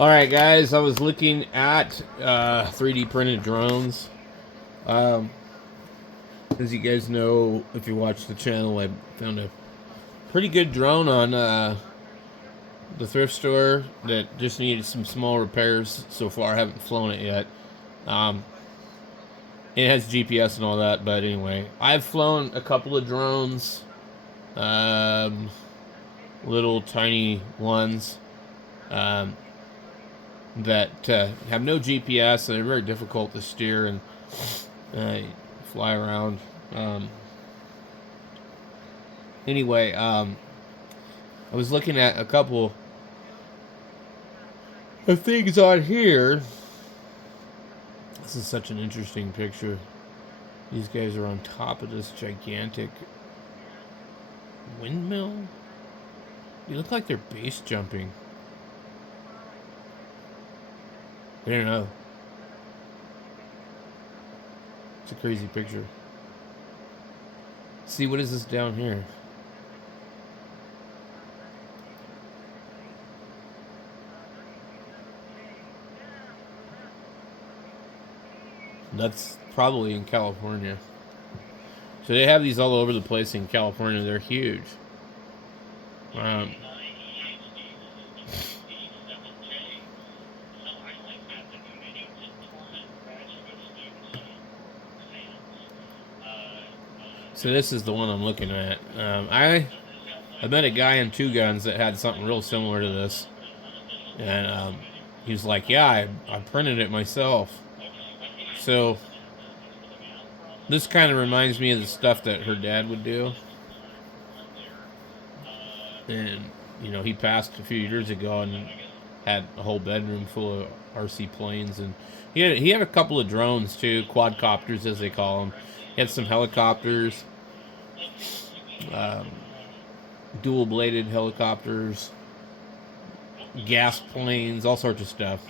Alright guys, I was looking at 3D printed drones. Um, as you guys know, if you watch the channel, I found a pretty good drone on the thrift store that just needed some small repairs. So far I haven't flown it yet. Um, it has GPS and all that, but anyway, I've flown a couple of drones, um, little tiny ones. Um, that have no GPS and they're very difficult to steer and uh, fly around. Um, anyway, I was looking at a couple of things on here. This is such an interesting picture. These guys are on top of this gigantic windmill. They look like they're base jumping. I don't know. It's a crazy picture. See, what is this down here? That's probably in California. So they have these all over the place in California. They're huge. Um, so this is the one I'm looking at. I met a guy in Two Guns that had something real similar to this, and he was like, "Yeah, I printed it myself." So this kind of reminds me of the stuff that her dad would do, and he passed a few years ago and had a whole bedroom full of RC planes, and he had a couple of drones too, quadcopters as they call them. He had some helicopters, um, dual bladed helicopters, gas planes, all sorts of stuff.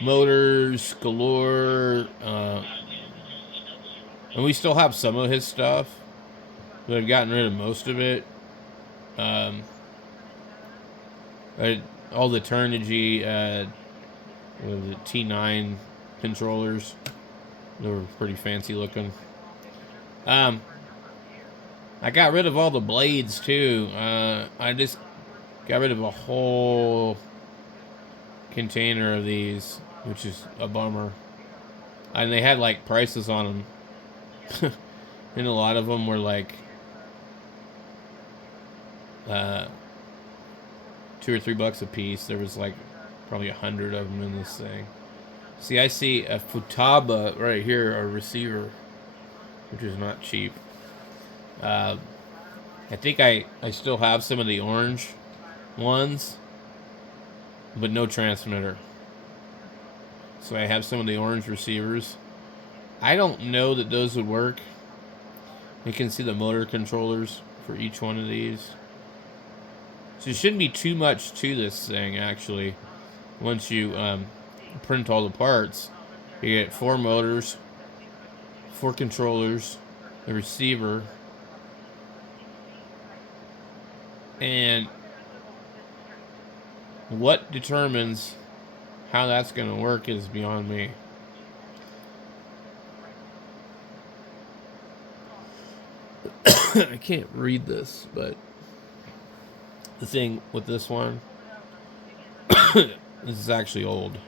Motors galore, and we still have some of his stuff, but I've gotten rid of most of it. Um, all the Turnigy, the T9 controllers, they were pretty fancy looking. I got rid of all the blades too. I just got rid of a whole container of these, which is a bummer. And they had like prices on them, and a lot of them were like uh, $2 or $3 a piece. There was like probably 100 of them in this thing. See, I see a Futaba right here, a receiver, which is not cheap. I think I still have some of the orange ones, but no transmitter. So I have some of the orange receivers. I don't know that those would work. You can see the motor controllers for each one of these. So it shouldn't be too much to this thing, actually. Once you print all the parts, you get 4 motors, 4 controllers, a receiver, and what determines how that's going to work is beyond me. I can't read this, but the thing with this one, this is actually old.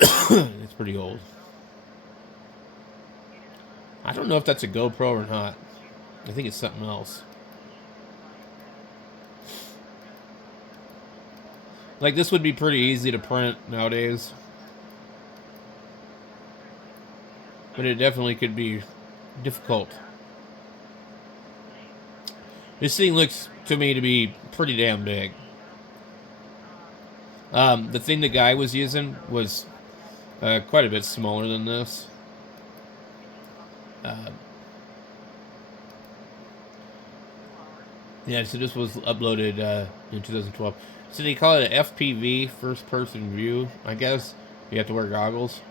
It's pretty old. I don't know if that's a GoPro or not. I think it's something else. Like, this would be pretty easy to print nowadays, but it definitely could be difficult. This thing looks to me to be pretty damn big. The thing the guy was using was quite a bit smaller than this. Yeah, so this was uploaded in 2012. So they call it an FPV, first person view, I guess. You have to wear goggles.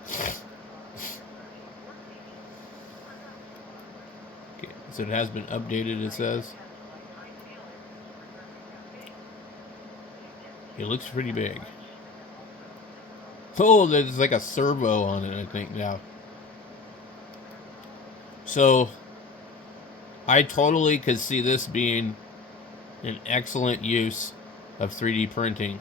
Okay, so it has been updated, it says. It looks pretty big. Oh, there's like a servo on it, I think, now. So, I totally could see this being an excellent use of 3D printing.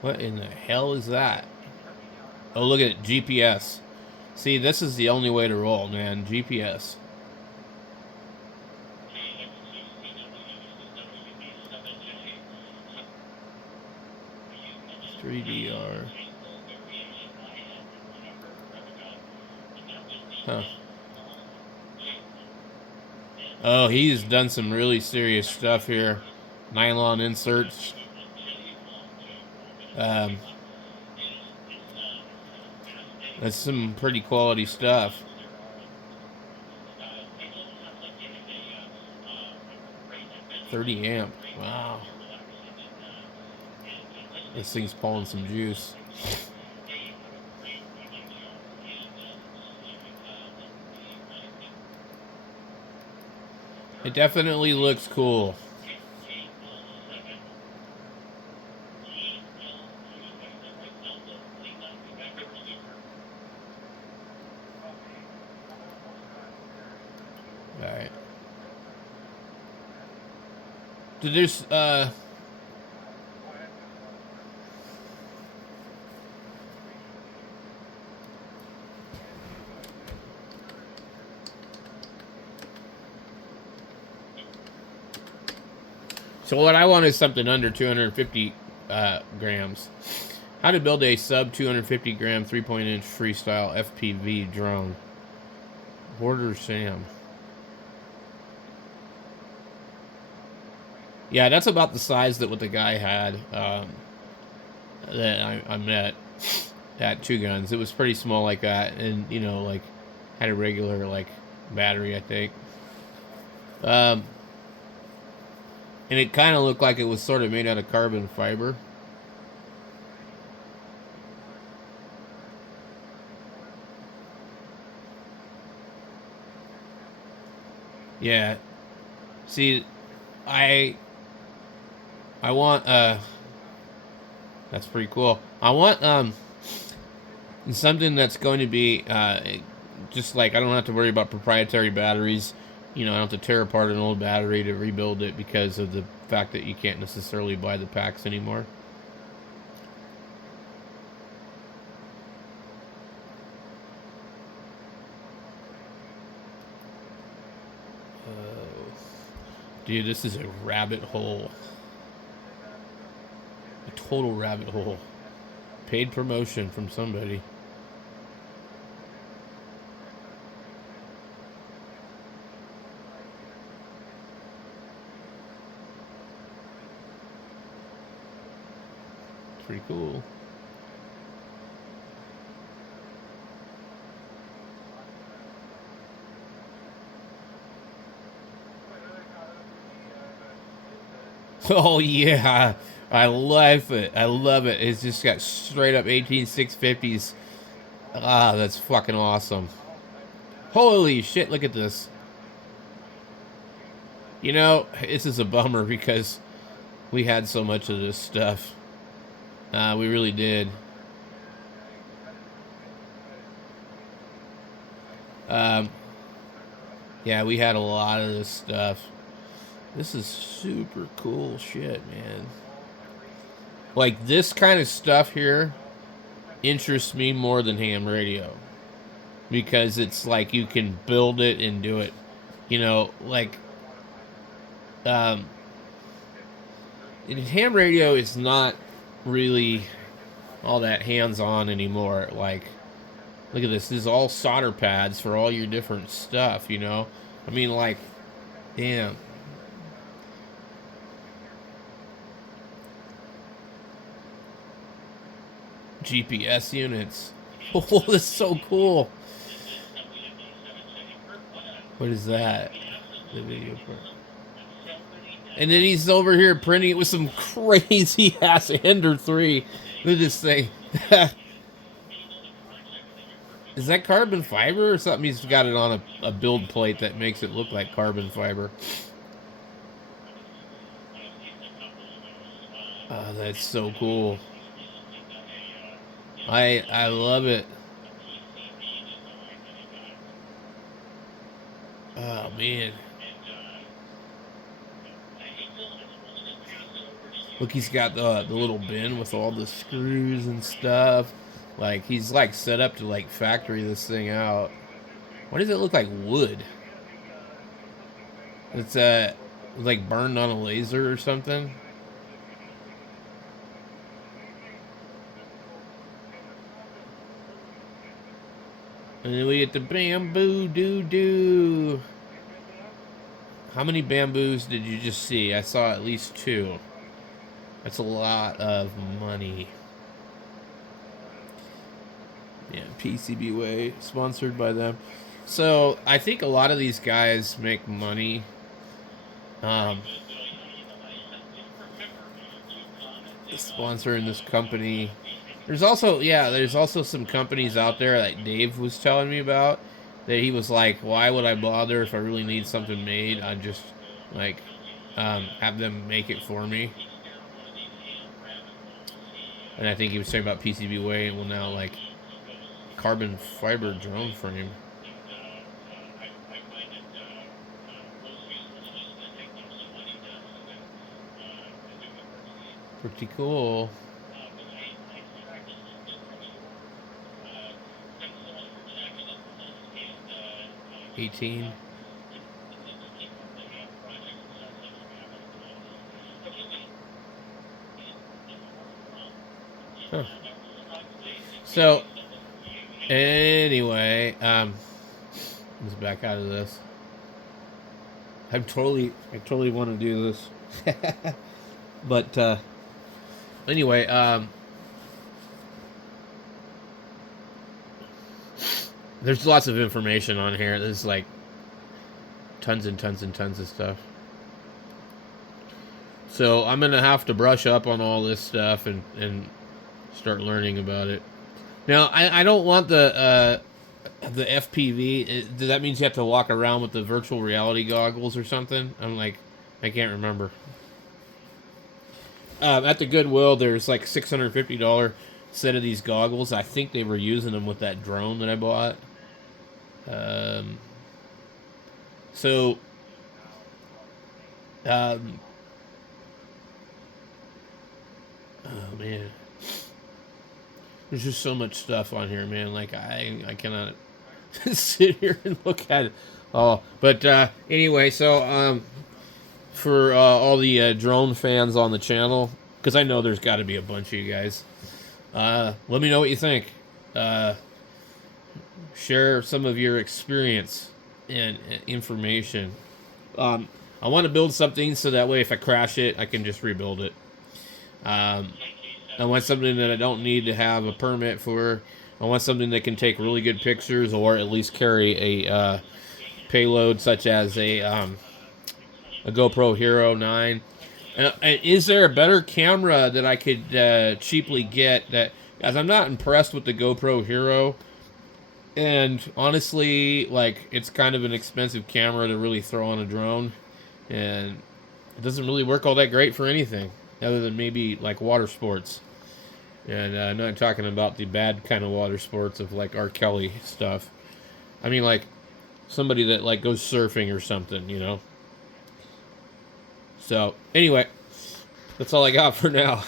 What in the hell is that? Oh, look at it, GPS. See, this is the only way to roll, man. GPS. 3DR. Huh. Oh, he's done some really serious stuff here. Nylon inserts. That's some pretty quality stuff. $30 amp. Wow. This thing's pulling some juice. It definitely looks cool. Alright. So there's, so what I want is something under 250 grams. How to build a sub 250 gram 3-point-inch freestyle FPV drone. Border Sam. Yeah, that's about the size that what the guy had that I met at Two Guns. It was pretty small like that, and you know, like had a regular like battery, I think. And it kind of looked like it was sort of made out of carbon fiber. Yeah. See, I want that's pretty cool. I want something that's going to be just like I don't have to worry about proprietary batteries. You know, I don't have to tear apart an old battery to rebuild it because of the fact that you can't necessarily buy the packs anymore. Dude, this is a rabbit hole. A total rabbit hole. Paid promotion from somebody. Pretty cool. Oh yeah, I love it. I love it. It's just got straight up 18650s. Ah, that's fucking awesome. Holy shit, look at this. You know, this is a bummer because we had so much of this stuff. We really did. Yeah, we had a lot of this stuff. This is super cool shit, man. Like, this kind of stuff here interests me more than ham radio. Because it's like you can build it and do it. You know, like, ham radio is not really all that hands-on anymore. Like, look at this. This is all solder pads for all your different stuff, you know? I mean, like, damn. GPS units. Oh, that's so cool. What is that? The video part. And then he's over here printing it with some crazy ass Ender 3. Look at this thing. Is that carbon fiber or something? He's got it on a build plate that makes it look like carbon fiber. Oh, that's so cool. I love it. Oh man. Look, he's got the little bin with all the screws and stuff. Like he's like set up to like factory this thing out. Why does it look like wood? It's like burned on a laser or something. And then we get the bamboo doo doo. How many bamboos did you just see? I saw at least two. That's a lot of money. Yeah, PCB Way, sponsored by them. So I think a lot of these guys make money. Um, sponsoring this company. There's also some companies out there like Dave was telling me about that he was like, why would I bother if I really need something made? I just like have them make it for me. And I think he was talking about PCB Way and will now like carbon fiber drone frame. Pretty cool. 18. Huh. So anyway, let's back out of this. I totally want to do this. But anyway, there's lots of information on here. There's like tons and tons and tons of stuff. So I'm gonna have to brush up on all this stuff and start learning about it. Now I don't want the FPV. That means you have to walk around with the virtual reality goggles or something. I'm like, I can't remember. At the Goodwill, there's like $650 set of these goggles. I think they were using them with that drone that I bought. Um, so, um, oh man, there's just so much stuff on here, man. Like I cannot sit here and look at it. Oh, but anyway, so for all the drone fans on the channel, because I know there's got to be a bunch of you guys. Let me know what you think. Uh, Share some of your experience and information. I want to build something so that way if I crash it, I can just rebuild it. Um, I want something that I don't need to have a permit for. I want something that can take really good pictures or at least carry a payload such as a GoPro Hero 9. And is there a better camera that I could cheaply get? That, as I'm not impressed with the GoPro Hero, and honestly, like it's kind of an expensive camera to really throw on a drone, and it doesn't really work all that great for anything other than maybe like water sports. And I'm not talking about the bad kind of water sports of like R. Kelly stuff. I mean like somebody that like goes surfing or something, you know. So anyway, that's all I got for now.